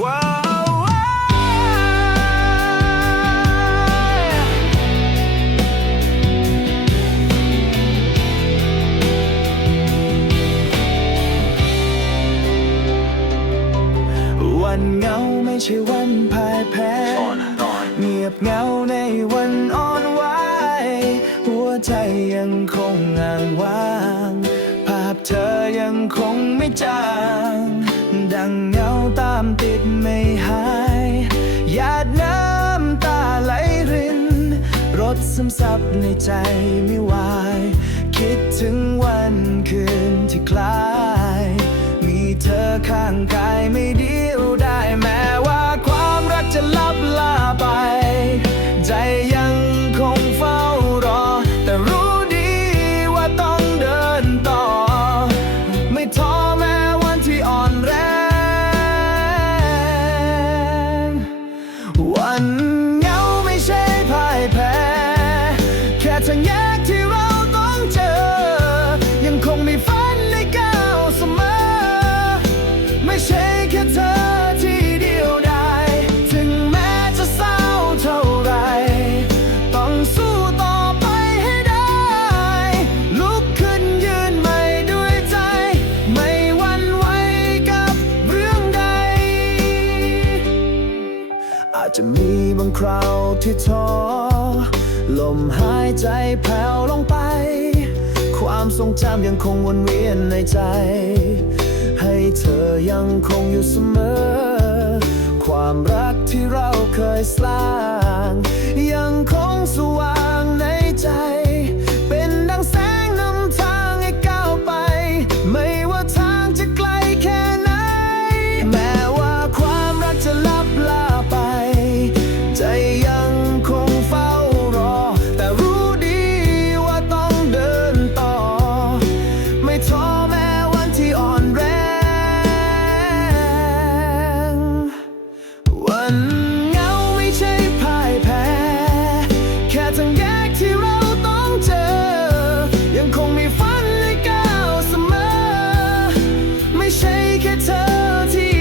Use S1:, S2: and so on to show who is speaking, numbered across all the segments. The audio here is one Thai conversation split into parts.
S1: วันเงาไม่ใช่วันพ่ายแพ้เงียบเงาในวันอ่อ ดซ้ำซับในใจไม่ไหวคิดถึงวันคืนที่คล้าย มีเธอข้างกายไม่ดี ใช่แค่เธอที่เดียวได้ ถึงแม้จะเศร้าเท่าไร ต้องสู้ต่อไปให้ได้ ลุกขึ้นยืนใหม่ด้วยใจ ไม่หวั่นไหวกับเรื่องใด อาจจะมีบางคราวที่ท้อ ลมหายใจแผ่วลงไป ความทรงจำยังคงวนเวียนในใจ ยังคงอยู่เสมอ ความรักที่เราเคยสร้าง ยังคง ทั้งแยกที่เราต้องเจอ ยังคงมีฝันและก้าวเสมอ ไม่ใช่แค่เธอที่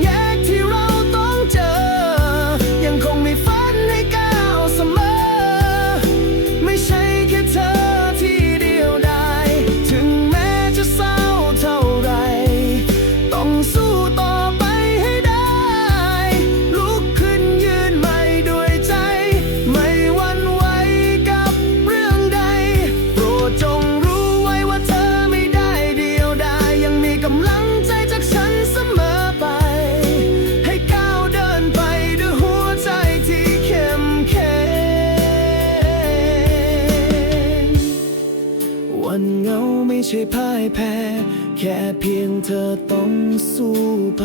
S1: yeah. วันเงาไม่ใช่พ่ายแพ้ แค่เพียงเธอต้องสู้ไป